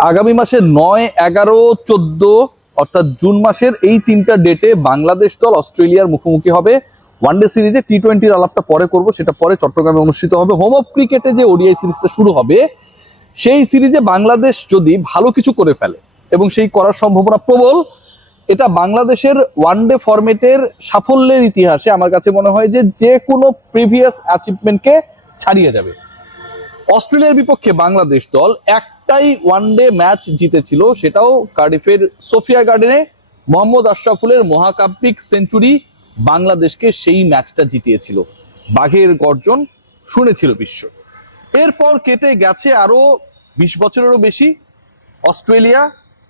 আগামী মাসে 9, 11, 14 অর্থাৎ জুন মাসের এই 3টা ডেটে বাংলাদেশ দল অস্ট্রেলিয়ার মুখোমুখি হবে ওয়ানডে সিরিজে। টি-20-র আলাপটা পরে করব, সেটা পরে চট্টগ্রামে অনুষ্ঠিত হবে। হোম অফ ক্রিকেটে যে ওডিআই সিরিজটা শুরু হবে, সেই সিরিজে বাংলাদেশ যদি ভালো কিছু করে ফেলে, এবং সেই করার সম্ভাবনা প্রবল, এটা বাংলাদেশের ওয়ানডে ফরম্যাটের সাফল্যের ইতিহাসে আমার কাছে মনে হয় যে কোনো প্রিভিয়াস অ্যাচিভমেন্টকে ছাড়িয়ে যাবে। অস্ট্রেলিয়ার বিপক্ষে বাংলাদেশ দল একটাই ওয়ানডে ম্যাচ জিতেছিল, সেটাও কার্ডিফের সোফিয়া গার্ডেনে মোহাম্মদ আশরাফুলের মহাকাব্যিক সেঞ্চুরি বাংলাদেশকে সেই ম্যাচটা জিতিয়েছিল। বাঘের গর্জন শুনেছিল বিশ্ব। এরপর কেটে গেছে আরো 20 বছরেরও বেশি। অস্ট্রেলিয়া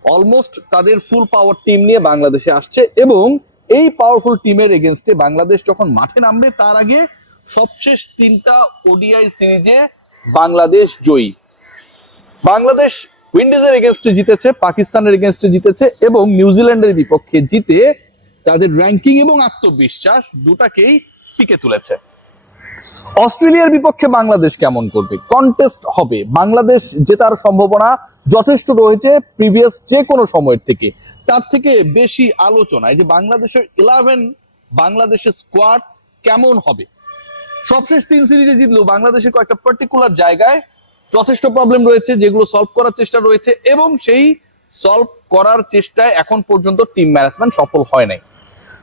অলমোস্ট তাদের ফুল পাওয়ার টিম নিয়ে বাংলাদেশে আসছে, এবং এই পাওয়ারফুল টিমের এগেনস্টে বাংলাদেশ যখন মাঠে নামবে, তার আগে সবশেষ 3টা ওডিআই সিরিজে বাংলাদেশ জয়ী। বাংলাদেশ উইন্ডিজের এগেনস্টে জিতেছে, পাকিস্তানের এগেনস্টে জিতেছে, এবং নিউজিল্যান্ডের বিপক্ষে জিতে তাদের র্যাঙ্কিং এবং আত্মবিশ্বাস দুটাকেই টিকে তুলেছে। অস্ট্রেলিয়ার বিপক্ষে বাংলাদেশ কেমন করবে? কন্টেস্ট হবে। বাংলাদেশ জেতার সম্ভাবনা যথেষ্ট রয়েছে প্রিভিয়াস যে কোনো সময়ের থেকে। তার থেকে বেশি আলোচনায় যে বাংলাদেশের 11, বাংলাদেশের স্কোয়াড কেমন হবে। সবশেষ 3 সিরিজে জিতলেও বাংলাদেশের কয়েকটা পার্টিকুলার জায়গায় যথেষ্ট প্রবলেম রয়েছে, যেগুলো সলভ করার চেষ্টা রয়েছে, এবং সেই সলভ করার চেষ্টায় এখন পর্যন্ত টিম ম্যানেজমেন্ট সফল হয় নাই।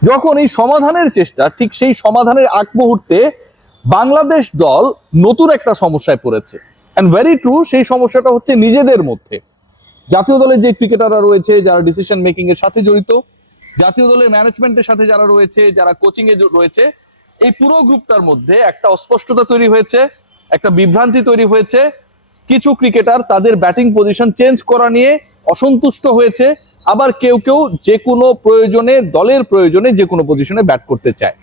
যখন এই সমাধানের চেষ্টা, ঠিক সেই সমাধানের আগ মুহূর্তে বাংলাদেশ দল নতুন একটা সমস্যায় পড়েছে। এন্ড ভেরি ট্রু, সেই সমস্যাটা হচ্ছে নিজেদের মধ্যে। জাতীয় দলের যে ক্রিকেটাররা রয়েছে, যারা ডিসিশন মেকিং এর সাথে জড়িত, জাতীয় দলের ম্যানেজমেন্টের সাথে যারা রয়েছে, যারা কোচিং এ রয়েছে, এই পুরো গ্রুপটার মধ্যে একটা অস্পষ্টতা তৈরি হয়েছে, একটা বিভ্রান্তি তৈরি হয়েছে। কিছু ক্রিকেটার তাদের ব্যাটিং পজিশন চেঞ্জ করা নিয়ে অসন্তুষ্ট হয়েছে, আবার কেউ কেউ যে কোনো প্রয়োজনে, দলের প্রয়োজনে যে কোনো পজিশনে ব্যাট করতে চায়।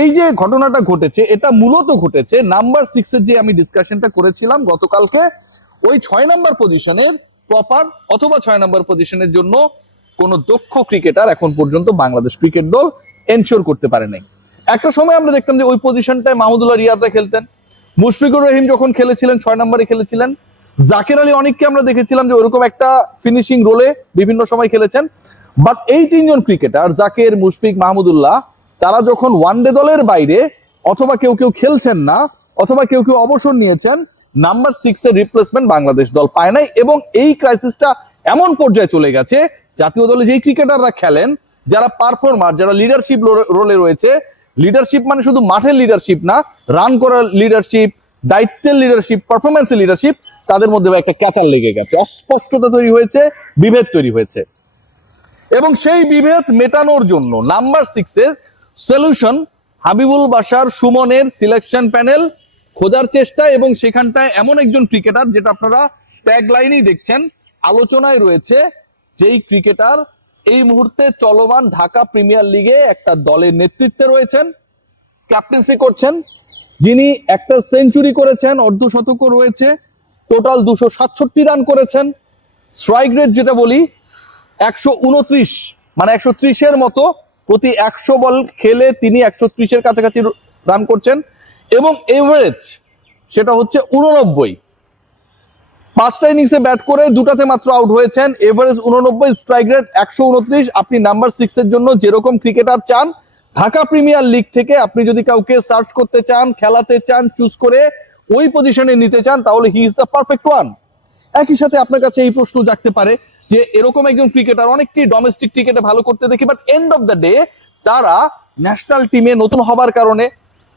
এই যে ঘটনাটা ঘটেছে, এটা মূলত ঘটেছে নাম্বার 6 এর যে আমি ডিসকাশনটা করেছিলাম গতকালকে, ওই 6 নাম্বার পজিশনের প্রপার অথবা 6 নাম্বার পজিশনের জন্য কোন দক্ষ ক্রিকেটার এখন পর্যন্ত বাংলাদেশ ক্রিকেট দল এনশিওর করতে পারে নাই। একটা সময় আমরা দেখতাম যে ওই পজিশনটায় মাহমুদুল্লাহ রিয়াদরা খেলতেন, মুশফিকুর রহিম যখন খেলেছিলেন 6 নম্বরে খেলেছিলেন, জাকের আলী অনেককে আমরা দেখেছিলাম যে ওরকম একটা ফিনিশিং রোলে বিভিন্ন সময় খেলেছেন। বাট এই 3 জন ক্রিকেটার, জাকের, মুশফিক, মাহমুদুল্লাহ, তারা যখন ওয়ানডে দলের বাইরে অথবা কেউ কেউ খেলছেন না, অথবা কেউ কেউ অবসর নিয়েছেন, নাম্বার 6 এর রিপ্লেসমেন্ট বাংলাদেশ দল পায় নাই। এবং এই ক্রাইসিসটা এমন পর্যায়ে চলে গেছে, জাতীয় দলে যেই ক্রিকেটাররা খেলেন, যারা পারফর্মার, যারা লিডারশিপ রোলে রয়েছে, লিডারশিপ মানে শুধু মাঠের লিডারশিপ না, রান করার লিডারশিপ, দায়িত্বের লিডারশিপ, পারফরমেন্সের লিডারশিপ, তাদের মধ্যে একটা ক্যাচার লেগে গেছে, অস্পষ্টতা তৈরি হয়েছে, বিভেদ তৈরি হয়েছে। এবং সেই বিভেদ মেটানোর জন্য নাম্বার 6 এর সলিউশন হাবিবুল বাশার সুমনের সিলেকশন প্যানেল খোঁজার চেষ্টা, এবং সেখানটায় এমন একজন ক্রিকেটার, যেটা আপনারা ট্যাগ লাইনেই দেখছেন, আলোচনায় রয়েছে, যেই ক্রিকেটার এই মুহূর্তে চলমান ঢাকা প্রিমিয়ার লিগে একটা দলের নেতৃত্বে রয়েছেন, ক্যাপ্টেন্সি করছেন, যিনি একটা সেঞ্চুরি করেছেন, অর্ধশতকও রয়েছে, টোটাল 267 রান করেছেন, স্ট্রাইক রেট যেটা বলি 129, মানে 130 এর মতো, প্রতি 100 বল খেলে তিনি 130 এর কাছাকাছি রান করছেন, এবং এভারেজ সেটা হচ্ছে 89। 5টা ইনিংসে ব্যাট করে 2টাতে মাত্র আউট হয়েছেন, এভারেজ 89, স্ট্রাইক রেট 129। আপনি নাম্বার 6 এর জন্য যেরকম ক্রিকেটার চান, ঢাকা প্রিমিয়ার লিগ থেকে আপনি যদি কাউকে সার্চ করতে চান, খেলাতে চান, চুজ করে ওই পজিশনে নিতে চান, তাহলে he is the perfect one. একই সাথে আপনার কাছে এই প্রশ্ন জাগতে পারে যে এরকম একজন ক্রিকেটার অনেককেই ডোমেস্টিক ক্রিকেটে ভালো করতে দেখি, but end of the day তারা ন্যাশনাল টিমে নতুন হবার কারণে,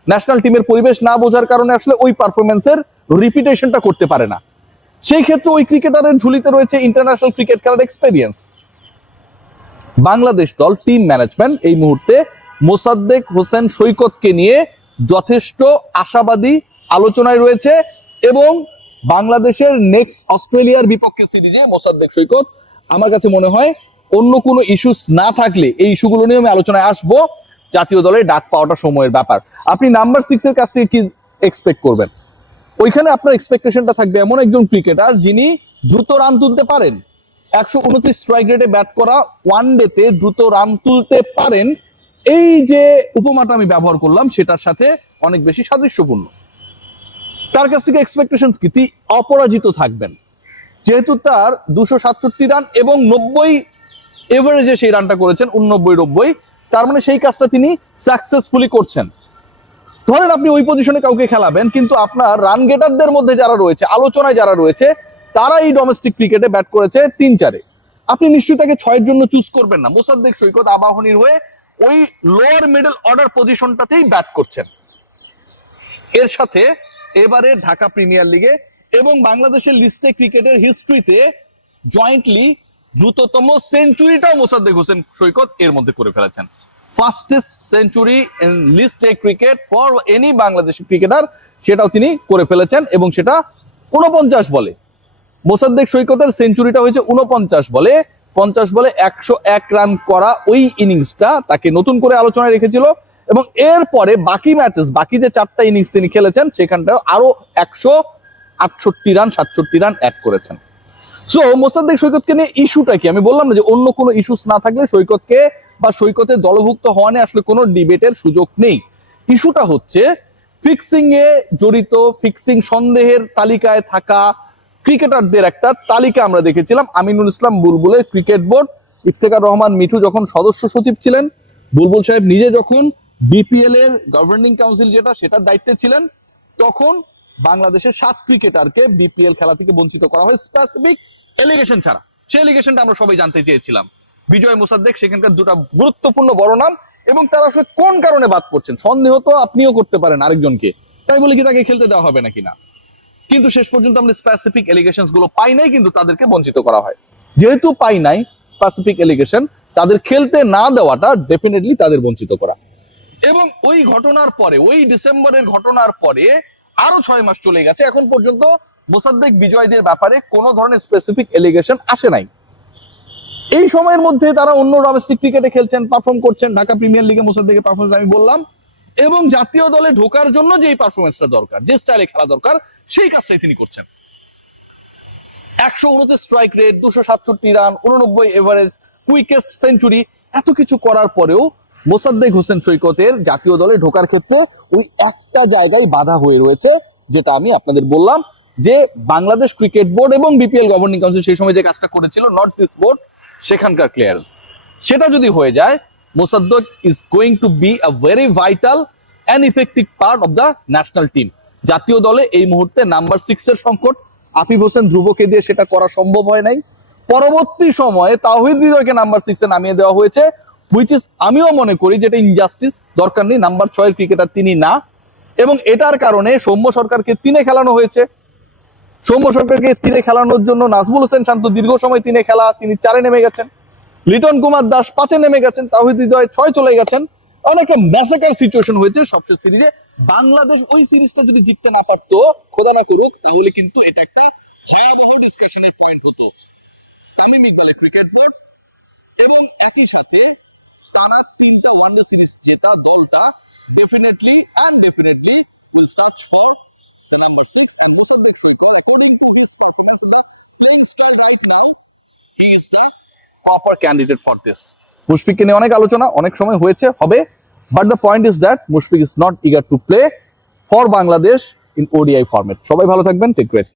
ন্যাশনাল টিমের পরিবেশ না বোঝার কারণে আসলে ওই পারফরমেন্সের রিপিটেশনটা করতে পারে না। সেই ক্ষেত্রে ওই ক্রিকেটারের ঝুলিতে রয়েছে ইন্টারন্যাশনাল ক্রিকেট খেলার এক্সপেরিয়েন্স। বাংলাদেশ দল টিম ম্যানেজমেন্ট এই মুহূর্তে মোসাদ্দেক হোসেন সৈকতকে নিয়ে যথেষ্ট আশাবাদী আলোচনায় রয়েছে, এবং বাংলাদেশের নেক্সট অস্ট্রেলিয়ার বিপক্ষে সিরিজে মোসাদ্দেক সৈকত, আমার কাছে মনে হয় অন্য কোনো ইস্যুস না থাকলে এই ইস্যুগুলো নিয়ে আমি আলোচনায় আসবো, জাতীয় দলের ডাক পাওয়াটা সময়ের ব্যাপার। আপনি নাম্বার 6 এর কাছ থেকে কি এক্সপেক্ট করবেন? ওইখানে আপনার এক্সপেকটেশনটা থাকবে এমন একজন ক্রিকেটার যিনি দ্রুত রান তুলতে পারেন, 129 স্ট্রাইক রেটে ব্যাট করা, ওয়ান ডেতে দ্রুত রান তুলতে পারেন। এই যে উপমাটা আমি ব্যবহার করলাম, সেটার সাথে অনেক বেশি সাদৃশ্যপূর্ণ। তার কাছ থেকে এক্সপেকটেশন কি? তিনি অপরাজিত থাকবেন, যেহেতু তার 267 রান এবং 90 এভারেজে সেই রানটা করেছেন, 89-90, তার মানে সেই কাজটা তিনি সাকসেসফুলি করছেন। ধরেন আপনি ওই পজিশনে কাউকে খেলাবেন, কিন্তু আপনার রান গেটারদের মধ্যে যারা রয়েছে, আলোচনায় যারা রয়েছে, তারা এই ডোমেস্টিক ক্রিকেটে ব্যাট করেছে 3-4-এ, আপনি নিশ্চয়ই তাকে 6-এর জন্য চুজ করবেন না। মোসাদ্দেক সৈকত আবাহনীর হয়ে ওই লোয়ার মিডল অর্ডার পজিশনটাতেই ব্যাট করছেন। এর সাথে এবারে ঢাকা প্রিমিয়ার লিগে এবং বাংলাদেশের লিস্টে ক্রিকেটের হিস্ট্রিতে জয়েন্টলি দ্রুততম সেঞ্চুরিটাও মোসাদ্দেক হোসেন সৈকত এর মধ্যে করে ফেলেছেন। Fastest century in list A cricket for any Bangladeshi cricketer, সেটাও তিনি করে ফেলেছেন, এবং সেটা 49 বলে। মোসাদ্দেক সৈকতের সেঞ্চুরিটা হয়েছে 49 বলে। 50 বলে 101 রান করা ওই ইনিংসটা তাকে নতুন করে আলোচনায় রেখেছিল, এবং এরপরে বাকি ম্যাচেস, বাকি যে 4টা ইনিংস তিনি খেলেছেন, সেখানটাও আরো 168 রান 67 রান অ্যাড করেছেন। সো মোসাদ্দেক সৈকতকে নিয়ে ইস্যুটা কি? আমি বললাম না যে অন্য কোনো ইস্যুস না থাকলে সৈকতকে বা সৈকতের দলভুক্ত হওয়া নিয়ে আসলে কোনো ডিবেটের সুযোগ নেই। ইস্যুটা হচ্ছে ফিক্সিং এ জড়িত, ফিক্সিং সন্দেহের তালিকায় থাকা ক্রিকেটারদের একটা তালিকা আমরা দেখেছিলাম আমিনুল ইসলাম বুলবুলের ক্রিকেট বোর্ড। ইফতেখার রহমান মিঠু যখন সদস্য সচিব ছিলেন, বুলবুল সাহেব নিজে যখন বিপিএল এর গভর্নিং কাউন্সিল সেটার দায়িত্বে ছিলেন, তখন বাংলাদেশের 7 ক্রিকেটারকে বিপিএল খেলা থেকে বঞ্চিত করা হয় স্পেসিফিক এলিগেশন ছাড়া। সেই এলিগেশনটা আমরা সবাই জানতে চেয়েছিলাম। বিজয় মোসাদ্দেক সেখানকার 2টা গুরুত্বপূর্ণ বড় নাম, এবং তারা আসলে কোন কারণে বাদ পড়ছেন সন্দেহ তো আপনিও করতে পারেন আরেকজনকে, তাই বলে কি তাকে খেলতে দেওয়া হবে নাকি না? কিন্তু শেষ পর্যন্ত আমরা স্পেসিফিক এলিগেশনস গুলো পাই নাই, কিন্তু তাদেরকে বঞ্চিত করা হয়। যেহেতু পাই নাই স্পেসিফিক এলিগেশন, তাদের খেলতে না দেওয়াটা ডেফিনেটলি তাদের বঞ্চিত করা। এবং ওই ঘটনার পরে, ওই ডিসেম্বরের ঘটনার পরে আরো 6 মাস চলে গেছে, এখন পর্যন্ত মোসাদ্দেক বিজয়দের ব্যাপারে কোনো ধরনের স্পেসিফিক এলিগেশন আসে নাই। এই সময়ের মধ্যে তারা অন্য ডোমেস্টিক ক্রিকেটে খেলছেন, পারফর্ম করছেন। ঢাকা প্রিমিয়ার লিগে মোসাদ্দেকের পারফরমেন্স আমি বললাম, এবং জাতীয় দলে ঢোকার জন্য যে পারফরমেন্সটা দরকার, যে স্টাইলে খেলা দরকার, সেই কাজটাই তিনি করছেন। 129 strike rate, 267 run, 89 average, quickest century, এত কিছু করার পরেও মোসাদ্দেক হোসেন সৈকতের জাতীয় দলে ঢোকার ক্ষেত্রে ওই একটা জায়গায় বাধা হয়ে রয়েছে, যেটা আমি আপনাদের বললাম, যে বাংলাদেশ ক্রিকেট বোর্ড এবং বিপিএল গভর্নিং কাউন্সিল সেই সময় যে কাজটা করেছিল, নট দিস বোর্ড, সেখানকার ক্লিয়ারেন্স, সেটা যদি হয়ে যায়, Mosaddek is going to be a very vital and effective part of the national team. জাতীয় দলে এই মুহূর্তে নাম্বার 6 এর সংকট, আফিফ হোসেন ধ্রুবকে দিয়ে সেটা করা সম্ভব হয় নাই। পরবর্তী সময়ে তাওহিদ হৃদয়কে নাম্বার 6 এ নামিয়ে দেওয়া হয়েছে, হুইচ ইজ, আমিও মনে করি যেটা ইনজাস্টিস, দরকার নেই, নাম্বার 6 এর ক্রিকেটার তিনি না। এবং এটার কারণে সৌম্য সরকারকে 3-এ খেলানো হয়েছে। সৌম্য সরকারকে 3-এ খেলানোর জন্য নাজমুল হোসেন শান্ত দীর্ঘ সময় 3-এ খেলা, তিনি 4-এ নেমে গেছেন। লিটন কুমার দাস 5-এ নেমে গেছেন, তাওহিদ হৃদয় 6 চলে গেছেন। অনেকে ম্যাসাকার সিচুয়েশন হয়েছে সবশেষ সিরিজে। বাংলাদেশ ওই সিরিজটা যদি জিততে না পারতো, খোদা না করুক, তাহলে কিন্তু এটা একটা ভয়াবহ ডিসকাশনের পয়েন্ট হতো তামিম ইকবালের ক্রিকেট বোর্ড, এবং একই সাথে টানা 3টা ওয়ানডে সিরিজ জেতা দলটা definitely will search for number 6, and Mosaddek Saiqol, according to his performance in the playing style right now, he is the proper candidate for this. মুশফিককে নিয়ে অনেক আলোচনা অনেক সময় হয়েছে, হবে, but the point is that Mushfiq is not eager to play for Bangladesh in ODI format. সবাই ভালো থাকবেন, টেক কেয়ার।